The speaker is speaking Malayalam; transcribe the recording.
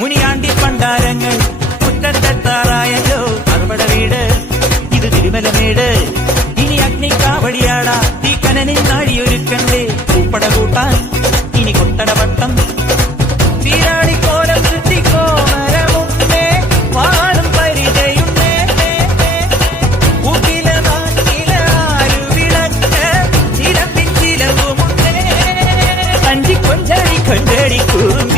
മുനിയാണ്ടി പണ്ടാരങ്ങൾ മുറ്റത്തെത്താറായല്ലോ അറുപട വീട് ഇത് തിരുമലമേട് ഇനി അഗ്നിക്കാവടിയാടാ തീ കനനിൽ നാഴിയൊരുക്കണ്ടേ പൂപ്പട കൂട്ടാൻ ഇനി കൊട്ടട പട്ടം വീരാളിക്കോലം ചുറ്റിക്കോ മരമുന്നേ വാടും പരിചയുന്നേ ൂട്ടില നാട്ടില ആരുവിളക്ക് ചിലമ്പിൻ ചിലമ്പുമുന്നേ കഞ്ചി കൊഞ്ചടി കൊഞ്ചടി കൂറും